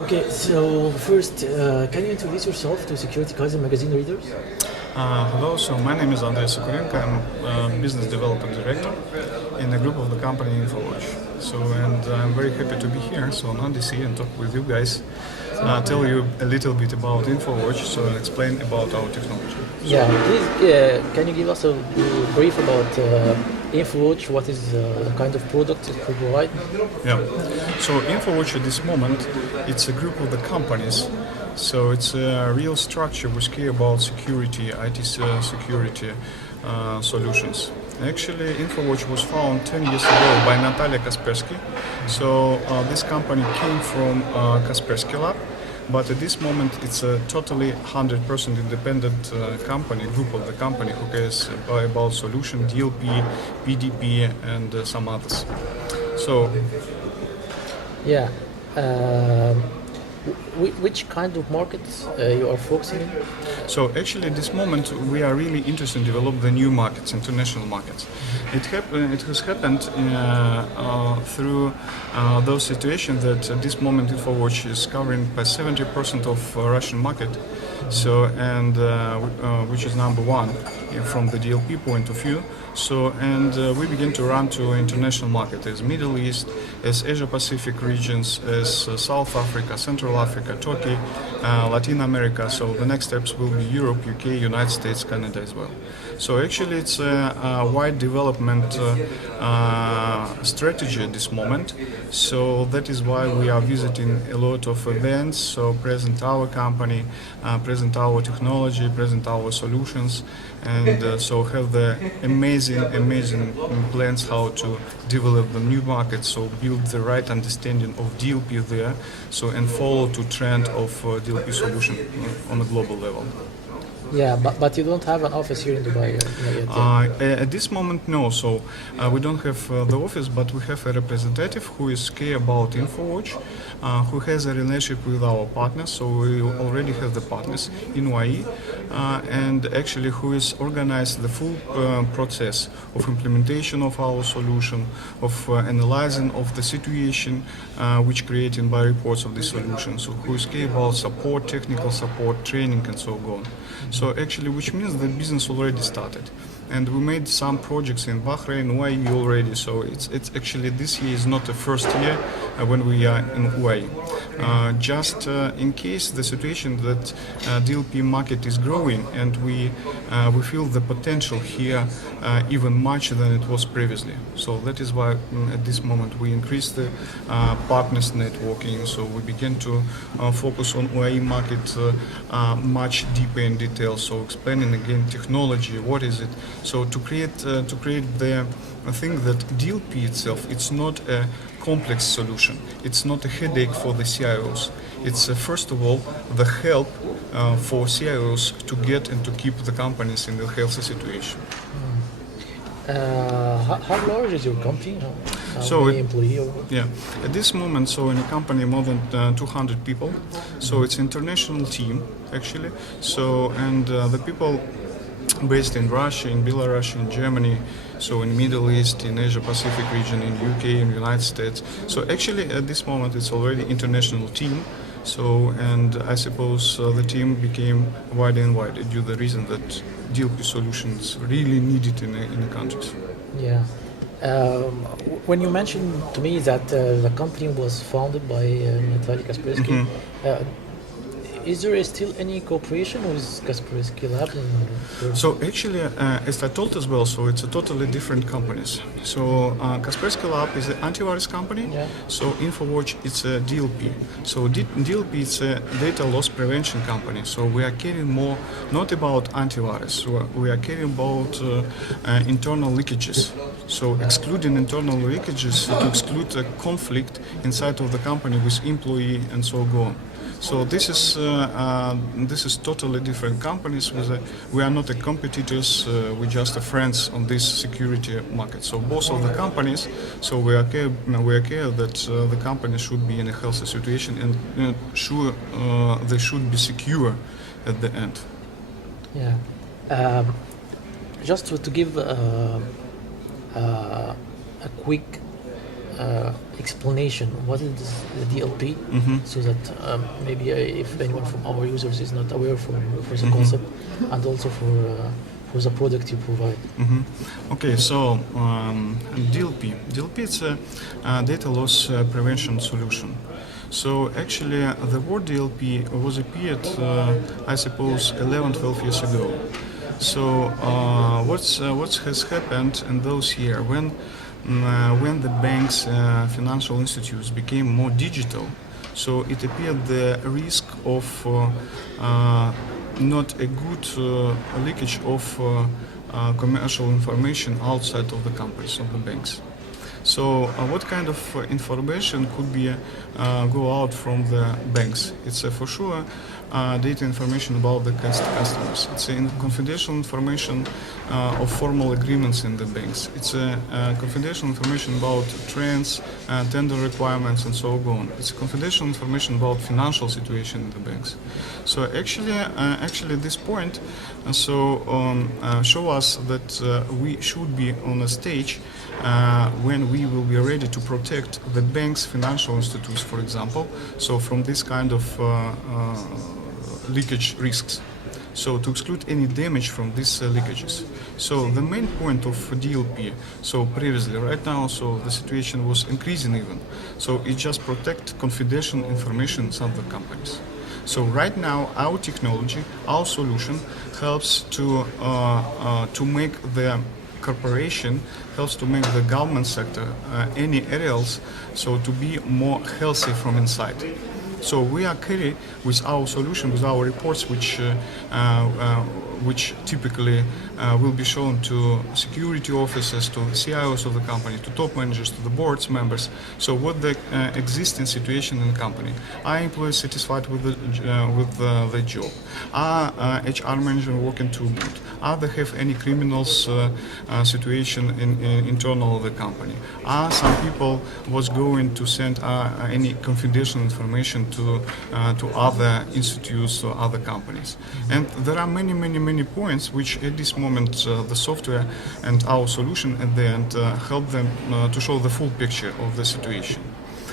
Okay, so first, can you introduce yourself to Security Kaizen magazine readers? Hello, so my name is Andrey Sokurenko. I'm Business Development Director in a group of the company InfoWatch. And I'm very happy to be here, so on NDC and talk with you guys, tell you a little bit about InfoWatch, so I'll explain about our technology. Yeah, please, can you give us a brief about InfoWatch? What is the kind of product it provides? Yeah, so InfoWatch at this moment, it's a group of the companies. So it's a real structure which care about security, IT security solutions. Actually, InfoWatch was founded 10 years ago by Natalia Kaspersky. So this company came from Kaspersky Lab, but at this moment it's a totally 100% independent company, group of the company who cares about solution, DLP, PDP, and some others. So, yeah. Which kind of markets you are focusing in? So actually at this moment we are really interested in develop the new markets, international markets. It has happened through those situations that at this moment InfoWatch is covering by 70% of Russian market. So which is number one from the DLP point of view. So we begin to run to international market as Middle East, as Asia Pacific regions, as South Africa, Central Africa, Turkey, Latin America. So the next steps will be Europe, UK, United States, Canada as well. So actually it's a wide development strategy at this moment. So that is why we are visiting a lot of events. So present our company, present our technology, present our solutions, and so have the amazing plans how to develop the new market. So build the right understanding of DLP there. So and follow to trend of DLP solution on a global level. Yeah, but you don't have an office here in Dubai yet. At this moment, no. So we don't have the office, but we have a representative who is care about InfoWatch, who has a relationship with our partners. So we already have the partners in UAE, and actually who is organized the full process of implementation of our solution, of analyzing of the situation which created by reports of the solution. So who is care about support, technical support, training, and so on. So actually, which means the business already started, and we made some projects in Bahrain, UAE already. So it's actually this year is not the first year when we are in UAE. Just in case the situation that DLP market is growing, and we feel the potential here even much than it was previously. So that is why at this moment we increase the partners networking. So we begin to focus on UAE market much deeper in detail. So explaining again technology, what is it? So to create the thing that DLP itself, it's not a complex solution. It's not a headache for the CIOs. It's first of all the help for CIOs to get and to keep the companies in a healthy situation. How large is your company? How many employees? Yeah, at this moment, so in a company more than 200 people. So it's an international team actually. So and the people based in Russia, in Belarus, in Germany, so in Middle East, in Asia Pacific region, in UK, in United States. So actually at this moment it's already international team. So and I suppose the team became wider and wider due to the reason that DLP solutions really needed in the countries. Yeah. When you mentioned to me that the company was founded by Natalia Kaspersky, is there still any cooperation with Kaspersky Lab? So actually, as I told as well, so it's a totally different companies. So Kaspersky Lab is an antivirus company. Yeah. So InfoWatch it's a DLP. So DLP is a data loss prevention company. So we are caring more not about antivirus. So we are caring about internal leakages. So excluding internal leakages to exclude a conflict inside of the company with employee and so on. So this is totally different companies. We are not a competitors. We're just friends on this security market. So both of the companies. So we are care that the company should be in a healthy situation and sure they should be secure at the end. Yeah. Just to give a quick explanation what is the DLP, so that maybe if anyone from our users is not aware for the concept, and also for the product you provide. Okay, so DLP it's a data loss prevention solution. So actually the word DLP was appeared, I suppose, 11-12 years ago. So what has happened in those years when the banks, financial institutes became more digital? So it appeared the risk of not a good leakage of commercial information outside of the companies, of the banks. So what kind of information could be go out from the banks? It's for sure data information about the customers. It's confidential information of formal agreements in the banks. It's confidential information about trends, tender requirements, and so on. It's confidential information about financial situation in the banks. So actually, this point show us that we should be on a stage when we will be ready to protect the banks, financial institutes, for example, so from this kind of leakage risks. So to exclude any damage from these leakages. So the main point of DLP, so previously, right now, so the situation was increasing even. So it just protect confidential information of the companies. So right now, our technology, our solution helps to make the corporation, helps to make the government sector, any areas, so to be more healthy from inside. So we are carry with our solution, with our reports, which typically will be shown to security officers, to CIOs of the company, to top managers, to the board's members. So what the existing situation in the company? Are employees satisfied with the job? Are HR manager working too good? Are they have any criminals situation in internal of the company? Are some people was going to send any confidential information to other institutes or other companies? And there are many points which at this moment the software and our solution at the end help them to show the full picture of the situation.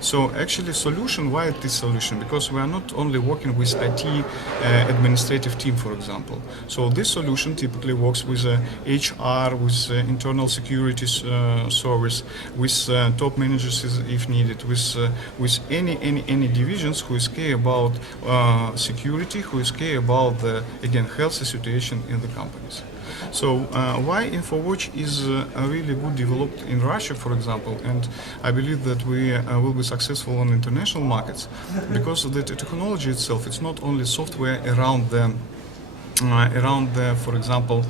So actually solution, why this solution? Because we are not only working with IT administrative team, for example. So this solution typically works with HR, with internal security service, with top managers if needed, with any divisions who is care about security, who is care about the, again, healthy situation in the companies. So why InfoWatch is really good developed in Russia, for example, and I believe that we will be successful on international markets, because the technology itself, it's not only software around the, for example,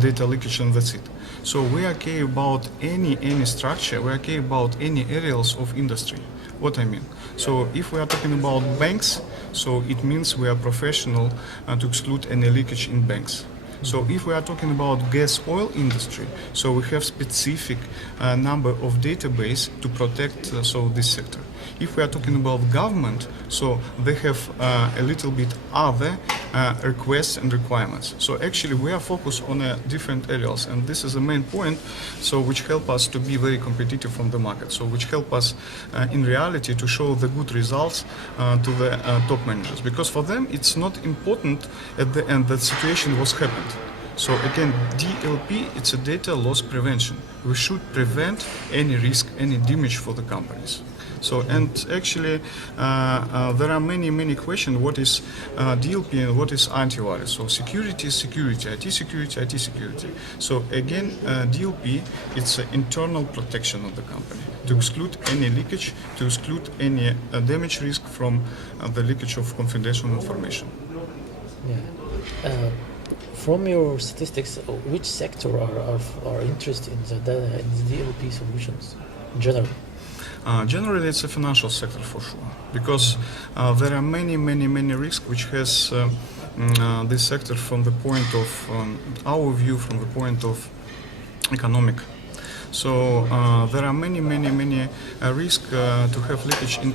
data leakage, and that's it. So we are care about any structure, we are care about any areas of industry. What I mean? So if we are talking about banks, so it means we are professional to exclude any leakage in banks. So if we are talking about gas oil industry, so we have specific number of database to protect this sector. If we are talking about government, so they have a little bit other requests and requirements. So actually we are focused on different areas, and this is the main point, so which help us to be very competitive from the market, so which help us in reality to show the good results to the top managers, because for them it's not important at the end that situation was happened. So again, DLP, it's a data loss prevention. We should prevent any risk, any damage for the companies. So, and actually, there are many questions. What is DLP and what is antivirus? So security is security, IT security, IT security. So again, DLP, it's an internal protection of the company to exclude any leakage, to exclude any damage risk from the leakage of confidential information. Yeah. From your statistics, which sector are interested in the DLP solutions in general? Generally, it's a financial sector for sure, because there are many risks which has this sector from the point of our view, from the point of economic. So there are many risks to have leakage in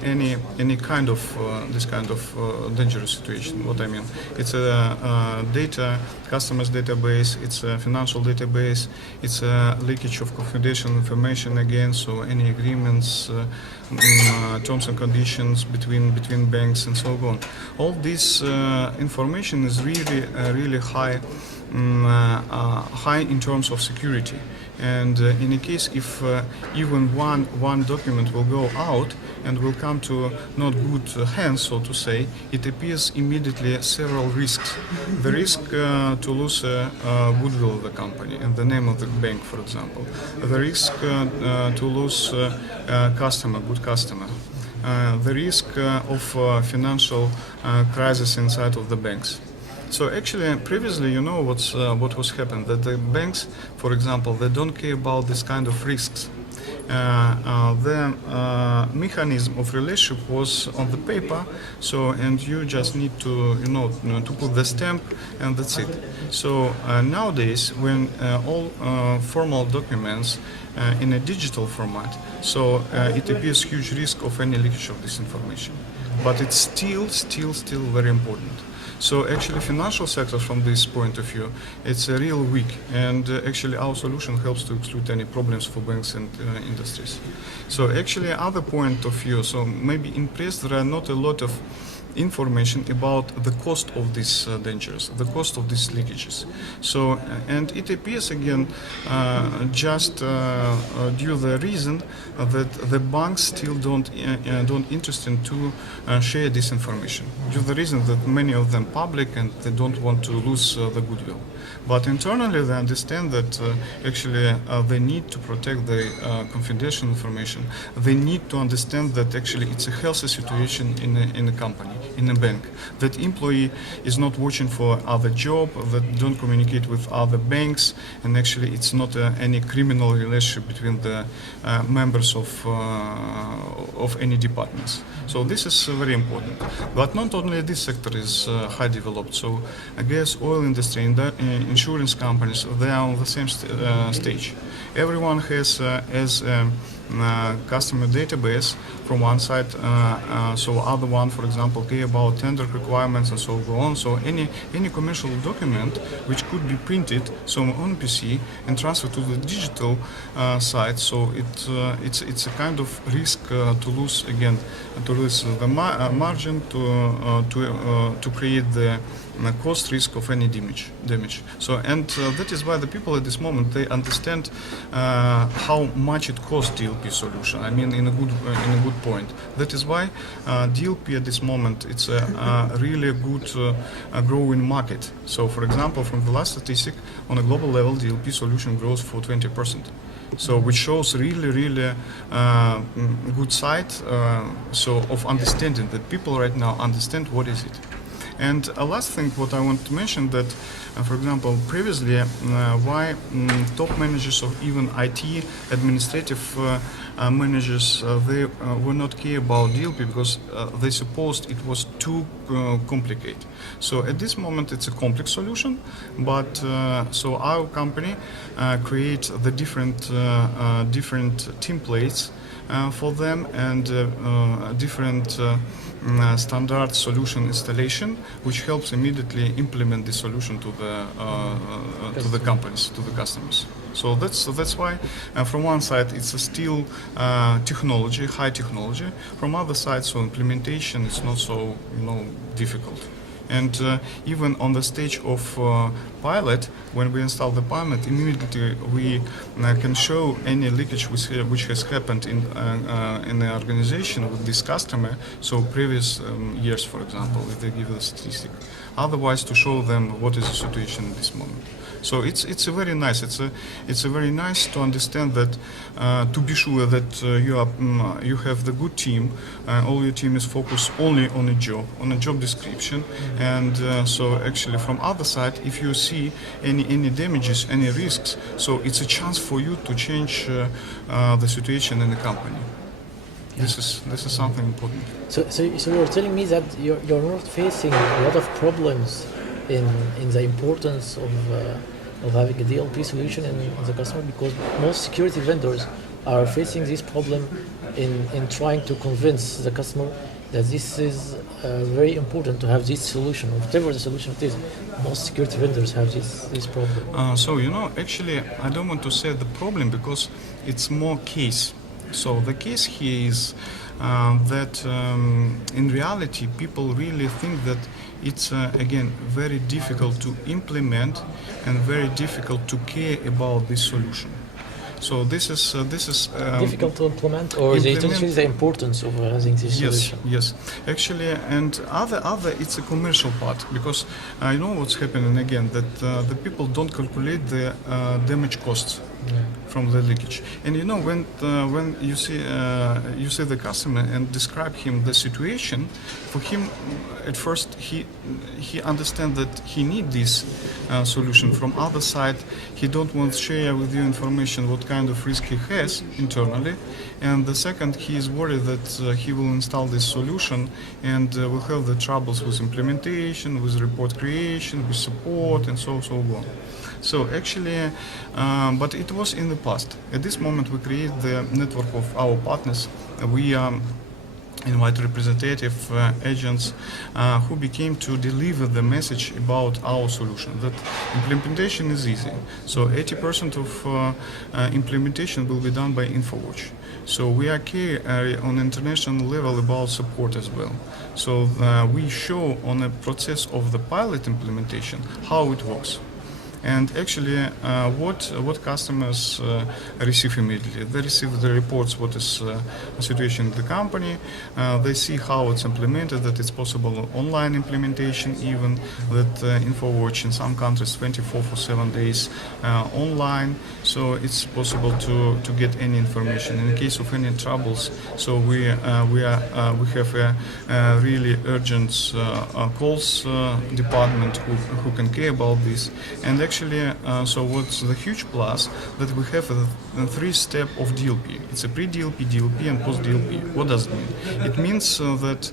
any kind of this kind of dangerous situation. What I mean, it's a data customers database, it's a financial database, it's a leakage of confidential information again. So any agreements, terms and conditions between banks and so on. All this information is really high. High in terms of security, and in a case if even one document will go out and will come to not good hands, so to say, it appears immediately several risks. The risk to lose goodwill of the company and the name of the bank, for example. The risk to lose good customer. The risk of financial crisis inside of the banks. So actually, previously, you know what was happened, that the banks, for example, they don't care about this kind of risks. The mechanism of relationship was on the paper, so and you just need to to put the stamp and that's it. So nowadays, when all formal documents in a digital format, so it appears huge risk of any leakage of this information, but it's still very important. So actually, financial sector, from this point of view, it's a real weak, and actually our solution helps to exclude any problems for banks and industries. So actually, other point of view, so maybe in press there are not a lot of information about the cost of these dangers, the cost of these leakages. So, and it appears again just due to the reason that the banks still don't interested to share this information. Due to the reason that many of them public and they don't want to lose the goodwill. But internally they understand that actually they need to protect the confidential information. They need to understand that actually it's a healthy situation in a company, in a bank. That employee is not watching for other job, that don't communicate with other banks, and actually it's not any criminal relationship between the members of any departments. So this is very important. But not only this sector is high developed. So gas, oil industry, insurance companies, they are on the same stage. Everyone has as customer database from one side, so other one, for example, care about tender requirements and so on. So any commercial document which could be printed so on PC and transferred to the digital side. So it's a kind of risk to lose the margin, to create the cost risk of any damage. So and that is why the people at this moment, they understand how much it costs DLP solution. I mean, in a good point. That is why DLP at this moment, it's a really good growing market. So for example, from the last statistic, on a global level, DLP solution grows for 20%. So which shows really good side so of understanding that people right now understand what is it. And a last thing what I want to mention that, for example, previously why top managers of even IT administrative managers they were not care about DLP because they supposed it was too complicated. So at this moment it's a complex solution, but so our company creates the different templates for them and different standard solution installation, which helps immediately implement the solution to the companies, to the customers. So that's why from one side it's a still technology, high technology. From other side, so implementation is not so difficult. And even on the stage of pilot, when we install the pilot, immediately we can show any leakage which has happened in the organization with this customer. So previous years, for example, if they give a statistic. Otherwise, to show them what is the situation at this moment. So it's a very nice. It's a very nice to understand that to be sure that you have the good team. All your team is focused only on a job description, and so actually from other side, if you see any damages, any risks, so it's a chance for you to change the situation in the company. This is something important. So you're telling me that you're not facing a lot of problems in the importance of of having a DLP solution in the customer, because most security vendors are facing this problem in trying to convince the customer that this is very important to have this solution, whatever the solution it is. Most security vendors have this problem. So actually, I don't want to say the problem because it's more case. So the case here is that in reality, people really think that it's again very difficult to implement and very difficult to care about this solution. So this is Difficult to implement, or they don't see the importance of having this solution. Yes. Actually, and other it's a commercial part, because I know what's happening again, that the people don't calculate the damage costs from the leakage. And when you see the customer and describe him the situation, for him at first he understands that he need this solution. From other side, he don't want to share with you information what kind of risk he has internally, and the second, he is worried that he will install this solution and will have the troubles with implementation, with report creation, with support, and so on. So actually, but it was in the past. At this moment, we create the network of our partners. We invite representative agents who became to deliver the message about our solution, that implementation is easy. So 80% of implementation will be done by InfoWatch. So we are key on international level about support as well. So we show on a process of the pilot implementation how it works. And actually, what customers receive immediately? They receive the reports, what is the situation in the company. They see how it's implemented, that it's possible online implementation, even that InfoWatch in some countries 24/7 days online. So it's possible to get any information in case of any troubles. So we have a really urgent calls department who can care about this. And actually, so what's the huge plus, that we have a three-step of DLP. It's a pre-DLP, DLP, and post-DLP. What does it mean? It means that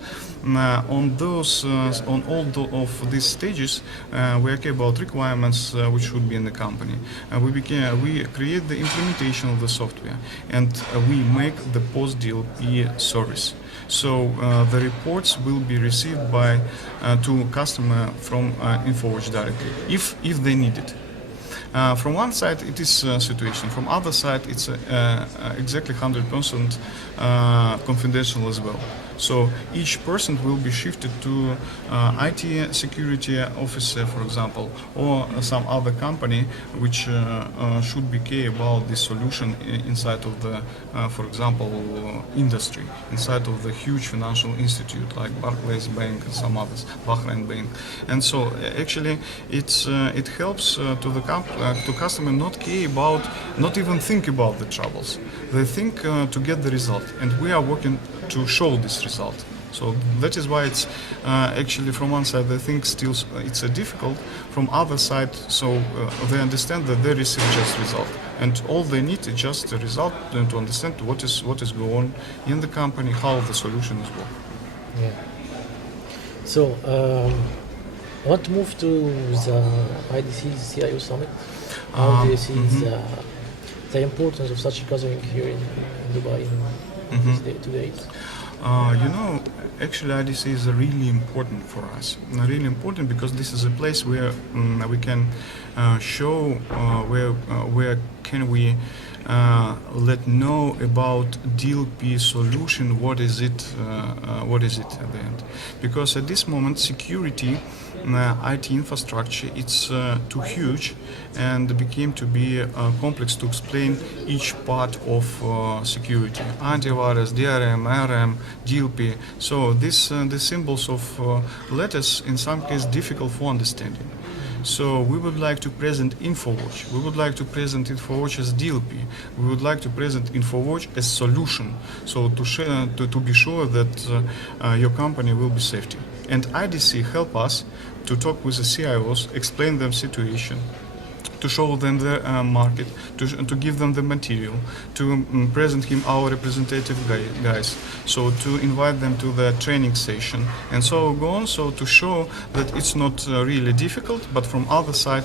on all of these stages, we are care about requirements which should be in the company. We create the implementation of the software, and we make the post-DLP service. So the reports will be received by to customer from InfoWatch directly, if they need it. From one side, it is a situation. From other side, it's exactly 100% confidential as well. So each person will be shifted to IT security officer, for example, or some other company which should be care about this solution inside of the, for example, industry, inside of the huge financial institute like Barclays Bank and some others, Bahrain Bank. And so actually it helps to customer not care about, not even think about the troubles. They think to get the result, and we are working to show this result. So that is why it's actually from one side they think still it's difficult, from other side so they understand that they receive just result, and all they need is just a result and to understand what is going on in the company, how the solution is working. Yeah. So I want to move to the IDC CIO Summit. How do you see the importance of such a gathering here in Dubai in these days? Actually IDC is really important for us. Really important because this is a place where we can show where can we let know about DLP solution. What is it at the end? Because at this moment security IT infrastructure, it's too huge and became to be complex to explain each part of security. Antivirus, DRM, RM, DLP. So the symbols of letters in some cases difficult for understanding. So we would like to present InfoWatch. We would like to present InfoWatch as DLP. We would like to present InfoWatch as solution. So to be sure that your company will be safety. And IDC help us to talk with the CIOs, explain them situation, to show them the market, to give them the material, to present him our representative guys, so to invite them to the training session, and so go on, so to show that it's not really difficult, but from other side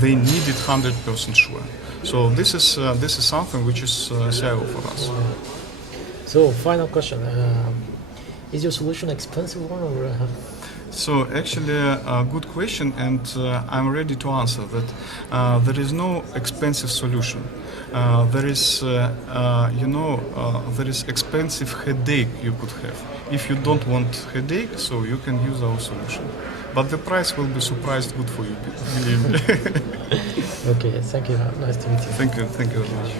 they need it 100% sure. So this is something which is CIO for us. So, final question: is your solution expensive one or? So actually, a good question, and I'm ready to answer that. There is no expensive solution. There is, there is expensive headache you could have. If you don't want headache, so you can use our solution. But the price will be surprised good for you, believe me. Okay, thank you. Nice to meet you. Thank you very much.